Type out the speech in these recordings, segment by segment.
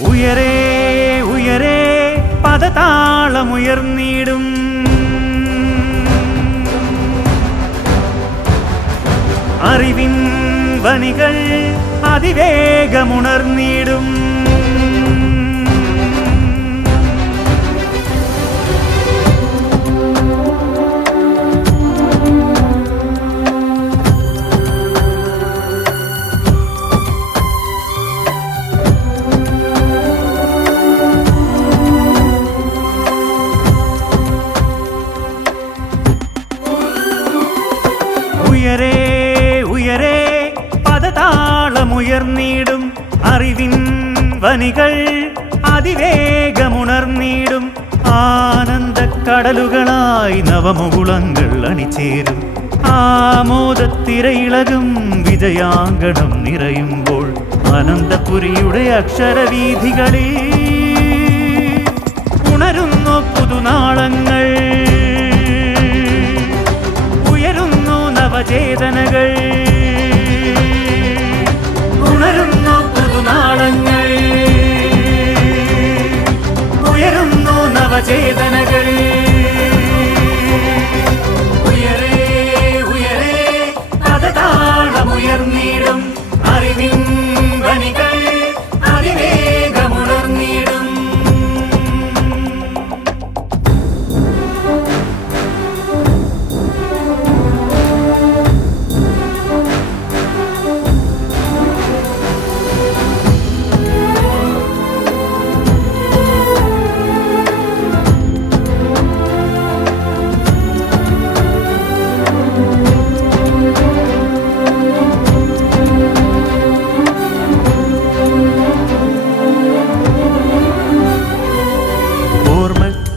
ഉയരേ ഉയരേ പദതാളമുയർന്നിടും അറിവിൻ വനികൾ അതിവേഗമുണർന്നിടും. ഉയരേ ഉയരേ പദതാളമുയർന്നിടും അറിവിൻ വനികൾ അതിവേഗമുണർന്നിടും. ആനന്ദക്കടലുകളായി നവമുകുളങ്ങൾ അണിചേരും. ആമോദത്തിരയിളകും വിജയാങ്കണം നിറയുമ്പോൾ അനന്തപുരിയുടെ അക്ഷരവീഥികളിൽ ഉണരുന്നു പുതുനാളങ്ങൾ. നവചേതനകൾ ഉണരുന്നു പുതുനാളങ്ങൾ. ഉയരുന്നു നവചേതനകൾ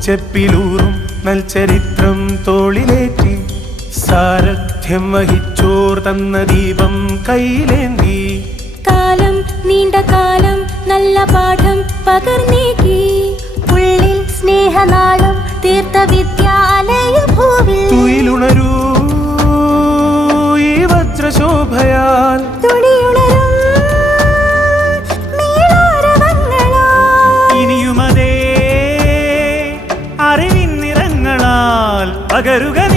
ഓർമ്മച്ചെപ്പിലൂറും നൽചരിത്രം തോളിലേറ്റി. സാരഥ്യം വഹിച്ചോർ തന്ന ദീപം കയ്യിലേന്തി. കാലം നീണ്ട കാലം നല്ല പാഠം പകർന്നേകി ഉള്ളിൽ സ്നേഹനാളം തീർത്ത വിദ്യാലയ ഭൂവിൽ. തുയിലുണരൂ ഈ വജ്രശോഭയാൽ. തുടിയുണരും പകരുക